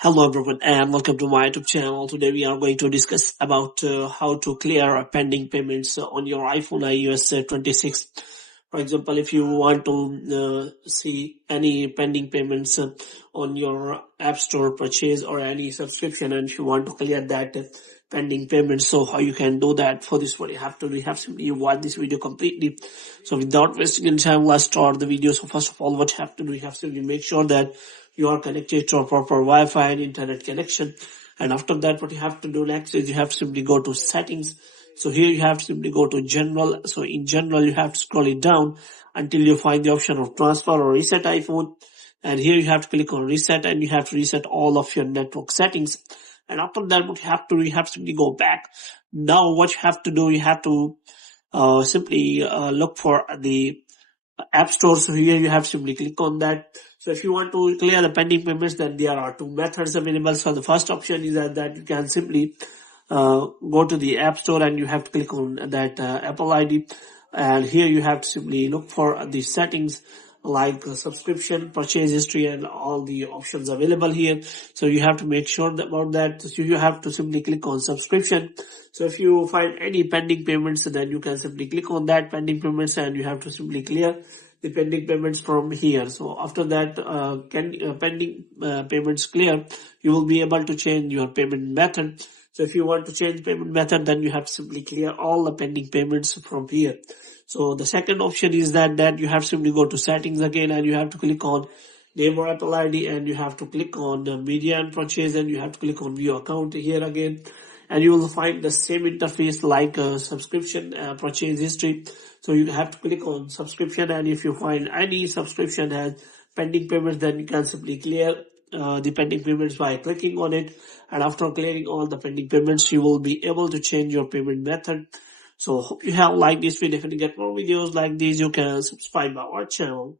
Hello everyone and welcome to my YouTube channel. Today we are going to discuss about how to clear pending payments on your iPhone iOS 26. For example, if you want to see any pending payments on your App Store purchase or any subscription, and if you want to clear that pending payments, so how you can do that? For this, what you have to do, you have simply watch this video completely. So without wasting any time, let's start the video. So first of all, what you have to do, you have to simply make sure that you are connected to a proper Wi-Fi and internet connection. And after that, what you have to do next is you have to simply go to settings. So here you have to simply go to general. So in general, you have to scroll it down until you find the option of transfer or reset iPhone. And here you have to click on reset and you have to reset all of your network settings. And after that, what you have to simply go back. Now what you have to do, you have to simply look for the App Store. So here you have to simply click on that. So if you want to clear the pending payments, then there are two methods available. So the first option is that you can simply go to the App Store and you have to click on that Apple ID. And here you have to simply look for the settings like subscription, purchase history, and all the options available here. So you have to make sure about that. So you have to simply click on subscription. So if you find any pending payments, then you can simply click on that pending payments and you have to simply clear the pending payments from here. So after that pending payments clear, you will be able to change your payment method. So if you want to change payment method, then you have to simply clear all the pending payments from here. So the second option is that you have to simply go to settings again and you have to click on name or Apple ID and you have to click on media and purchase and you have to click on view account here again. And you will find the same interface like subscription, purchase history. So you have to click on subscription, and if you find any subscription has pending payments, then you can simply clear the pending payments by clicking on it. And after clearing all the pending payments, you will be able to change your payment method. So hope you have liked this video. If you get more videos like these, you can subscribe our channel.